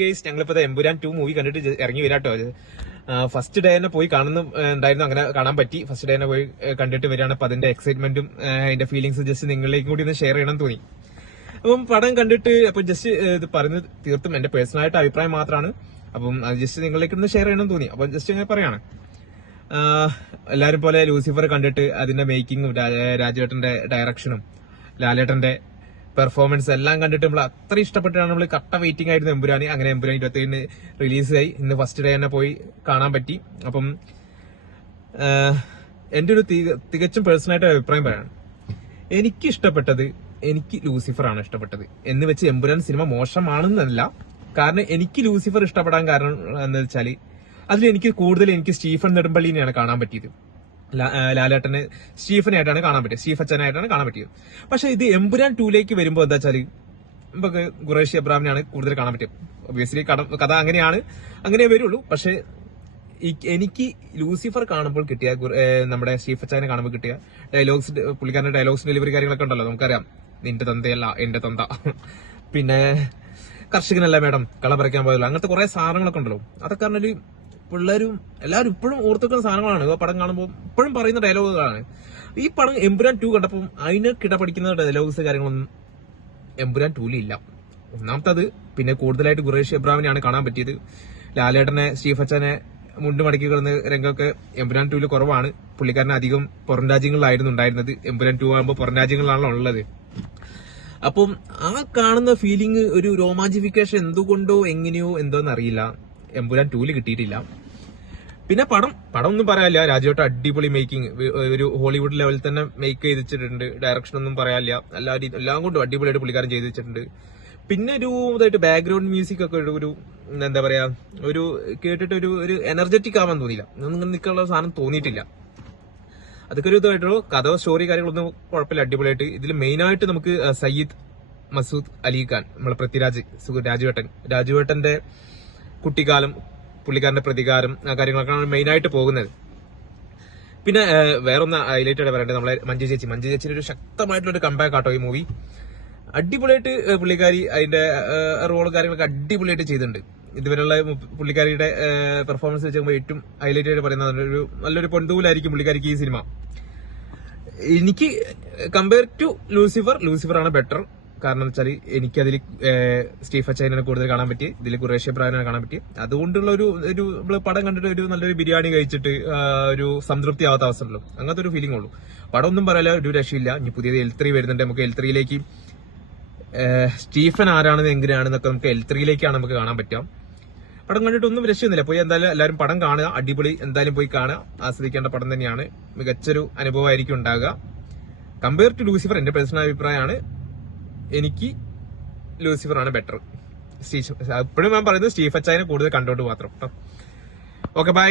Guys, ഞങ്ങളിപ്പോ Empuraan 2 movie കണ്ടിട്ട് ഇറങ്ങി വരാട്ടോ. ഫസ്റ്റ് ഡേ തന്നെ പോയി കാണുന്നുണ്ടായിരുന്നു, അങ്ങനെ കാണാൻ പറ്റി. ഫസ്റ്റ് ഡേ തന്നെ പോയി കണ്ടിട്ട് വരികയാണ്. അപ്പൊ അതിന്റെ എക്സൈറ്റ്മെന്റും അതിന്റെ ഫീലിംഗ്സ് ജസ്റ്റ് നിങ്ങളിലേക്ക് കൂടി ഒന്ന് ഷെയർ ചെയ്യണം തോന്നി. അപ്പം പടം കണ്ടിട്ട് അപ്പൊ ജസ്റ്റ് ഇത് പറയുന്നത് തീർത്തും എന്റെ പേഴ്സണൽ ആയിട്ട് അഭിപ്രായം മാത്രമാണ്. അപ്പം അത് ജസ്റ്റ് നിങ്ങളിലേക്ക് ഒന്ന് ഷെയർ ചെയ്യണം തോന്നി. അപ്പൊ ജസ്റ്റ് ഇങ്ങനെ പറയാണ്. എല്ലാരും പോലെ ലൂസിഫർ കണ്ടിട്ട് അതിന്റെ മേക്കിങ്ങും രാജുവേട്ടന്റെ ഡയറക്ഷനും ലാലേട്ടന്റെ പെർഫോമൻസ് എല്ലാം കണ്ടിട്ട് നമ്മൾ അത്ര ഇഷ്ടപ്പെട്ടാണ് നമ്മൾ കട്ട വെയിറ്റിംഗ് ആയിരുന്നു എമ്പുരാന്. അങ്ങനെ എമ്പുരാൻ 27 റിലീസായി. ഇന്ന് ഫസ്റ്റ് ഡേ തന്നെ പോയി കാണാൻ പറ്റി. അപ്പം എന്റെ ഒരു തികച്ചും പേഴ്സണലായിട്ട് അഭിപ്രായം പറയാണ്. എനിക്ക് ഇഷ്ടപ്പെട്ടത്, എനിക്ക് ലൂസിഫർ ആണ് ഇഷ്ടപ്പെട്ടത് എന്ന് വെച്ച് എമ്പുരാൻ സിനിമ മോശമാണെന്നല്ല. കാരണം എനിക്ക് ലൂസിഫർ ഇഷ്ടപ്പെടാൻ കാരണം എന്താ വെച്ചാല് എനിക്ക് സ്റ്റീഫൻ നെടുമ്പള്ളിനെയാണ് കാണാൻ പറ്റിയത്. ലാലേട്ടന് സ്റ്റീഫനായിട്ടാണ് കാണാൻ പറ്റിയത്, സ്റ്റീഫ് അച്ഛനായിട്ടാണ് കാണാൻ പറ്റിയത്. പക്ഷെ ഇത് എമ്പുരാൻ 2ലേക്ക് വരുമ്പോ എന്താ വെച്ചാല് നമുക്ക് ഖുറേഷി അബ്രാമിനെയാണ് കൂടുതൽ കാണാൻ പറ്റിയത്. ഒബിയസ്ലി കഥ അങ്ങനെ വരുള്ളൂ. പക്ഷെ എനിക്ക് ലൂസിഫർ കാണുമ്പോൾ കിട്ടിയ നമ്മുടെ സ്റ്റീഫ് അച്ഛനെ കാണുമ്പോൾ കിട്ടിയ ഡയലോഗ്സ്, പുള്ളിക്കാരന്റെ ഡയലോഗ്സ് ഡെലിവറി കാര്യങ്ങളൊക്കെ ഉണ്ടല്ലോ, നമുക്കറിയാം. നിന്റെ തന്തയല്ല എന്റെ തന്ത, പിന്നെ കർഷകനല്ല മേഡം കള പറിക്കാൻ പോയല്ലോ, അങ്ങനത്തെ കുറെ സാധനങ്ങളൊക്കെ ഉണ്ടല്ലോ. അതൊക്കെ പറഞ്ഞാല് പിള്ളേരും എല്ലാവരും ഇപ്പോഴും ഓർത്തുക്കുന്ന സാധനങ്ങളാണ്. പടം കാണുമ്പോൾ ഇപ്പോഴും പറയുന്ന ഡയലോഗുകളാണ്. ഈ പടം എമ്പുരാൻ 2 കണ്ടപ്പോൾ അതിന് കിടപടിക്കുന്ന ഡയലോഗ്സ് കാര്യങ്ങളൊന്നും എമ്പുരാൻ 2 ഇല്ല. ഒന്നാമത്തത്. പിന്നെ കൂടുതലായിട്ട് ഖുറേഷി അബ്രാമിനെയാണ് കാണാൻ പറ്റിയത്. ലാലേട്ടനെ, സ്റ്റീഫ് അച്ഛനെ മുണ്ട് മടക്കി കിടന്ന രംഗമൊക്കെ എമ്പുരാൻ 2 കുറവാണ്. പുള്ളിക്കാരനെ അധികം പുറം രാജ്യങ്ങളിലായിരുന്നു ഉണ്ടായിരുന്നത്. എമ്പുരാൻ 2 ആകുമ്പോൾ പുറം രാജ്യങ്ങളിലാണല്ലോ ഉള്ളത്. അപ്പം ആ കാണുന്ന ഫീലിംഗ്, ഒരു രോമാഞ്ചിഫിക്കേഷൻ എന്തുകൊണ്ടോ എങ്ങനെയോ എന്തോന്ന് അറിയില്ല, എമ്പുരാൻ 2 കിട്ടിയിട്ടില്ല. പിന്നെ പടം ഒന്നും പറയാനില്ല. രാജുവേട്ട അടിപൊളി മേക്കിംഗ്, ഒരു ഹോളിവുഡ് ലെവലിൽ തന്നെ മേക്ക് ചെയ്തിട്ടുണ്ട്. ഡയറക്ഷൻ ഒന്നും പറയാനില്ല. എല്ലാം കൊണ്ടും അടിപൊളിയായിട്ട് പുള്ളിക്കാരൻ ചെയ്ത് വെച്ചിട്ടുണ്ട്. പിന്നെ ഒരു ഇതായിട്ട് ബാക്ക്ഗ്രൗണ്ട് മ്യൂസിക് ഒക്കെ ഒരു എന്താ പറയാ, ഒരു കേട്ടിട്ട് ഒരു എനർജറ്റിക് ആവാൻ തോന്നിയില്ല. ഒന്നും നിൽക്കാനുള്ള സാധനം തോന്നിയിട്ടില്ല. അതൊക്കെ ഒരു ഇതായിട്ടോ. കഥ, സ്റ്റോറി കാര്യങ്ങളൊന്നും കുഴപ്പമില്ല, അടിപൊളിയായിട്ട്. ഇതിൽ മെയിനായിട്ട് നമുക്ക് സയ്യിദ് മസൂദ് അലി ഖാൻ, നമ്മളെ പൃഥ്വിരാജ്, രാജുവേട്ടന്റെ കുട്ടിക്കാലം, പുള്ളിക്കാരന്റെ പ്രതികാരം, ആ കാര്യങ്ങളൊക്കെയാണ് മെയിനായിട്ട് പോകുന്നത്. പിന്നെ വേറൊന്ന് ഹൈലൈറ്റ് ആയിട്ട് പറയേണ്ടത് നമ്മളെ മഞ്ജു ചേച്ചിയുടെ ഒരു ശക്തമായിട്ടുള്ള ഒരു കമ്പാക്ക് ആട്ടോ ഈ മൂവി. അടിപൊളിയായിട്ട് പുള്ളിക്കാരി അതിന്റെ റോളും കാര്യങ്ങളൊക്കെ അടിപൊളിയായിട്ട് ചെയ്തിട്ടുണ്ട്. ഇതുവരെയുള്ള പുള്ളിക്കാരിയുടെ പെർഫോമൻസ് വെച്ച് നോക്കുമ്പോൾ ഏറ്റവും ഹൈലൈറ്റ് ആയിട്ട് പറയുന്നത് നല്ലൊരു പൊന്തൂലായിരിക്കും പുള്ളിക്കാരിക്ക് ഈ സിനിമ. എനിക്ക് കമ്പയർ ടു ലൂസിഫർ ആണ് ബെറ്റർ. കാരണം എന്ന് വെച്ചാൽ എനിക്കതിൽ സ്റ്റീഫ് അച്ഛനെ കൂടുതൽ കാണാൻ പറ്റി, ഇതിൽ ഖുറേഷി അബ്രാമിനെ കാണാൻ പറ്റി. അതുകൊണ്ടുള്ള ഒരു പടം കണ്ടിട്ട് ഒരു നല്ലൊരു ബിരിയാണി കഴിച്ചിട്ട് ഒരു സംതൃപ്തി ആവാത്ത അവസ്ഥയുള്ളൂ, അങ്ങനത്തെ ഒരു ഫീലിംഗ് ഉള്ളൂ. പടം ഒന്നും പറയാല്ല, ഒരു രക്ഷയില്ല. ഇനി പുതിയത് L3 വരുന്നുണ്ട്. നമുക്ക് L3യിലേക്ക് സ്റ്റീഫൻ ആരാണെന്ന് എങ്ങനെയാണെന്നൊക്കെ നമുക്ക് L3യിലേക്കാണ് നമുക്ക് കാണാൻ പറ്റുക. പടം കണ്ടിട്ടൊന്നും രക്ഷയൊന്നുമില്ല. പോയി എന്തായാലും എല്ലാവരും പടം കാണുക, അടിപൊളി. എന്തായാലും പോയി കാണുക, ആസ്വദിക്കേണ്ട പടം തന്നെയാണ്. മികച്ചൊരു അനുഭവമായിരിക്കും ഉണ്ടാകുക. കമ്പയർ ടു ലൂസിഫർ എന്റെ പേഴ്സണൽ അഭിപ്രായമാണ്, എനിക്ക് ലൂസിഫർ ആണ് ബെറ്റർ. എപ്പോഴും ഞാൻ പറയുന്നത് സ്റ്റീഫ് അച്ചായനെ കൂടുതൽ കണ്ടോണ്ട് മാത്രം. Okay, by.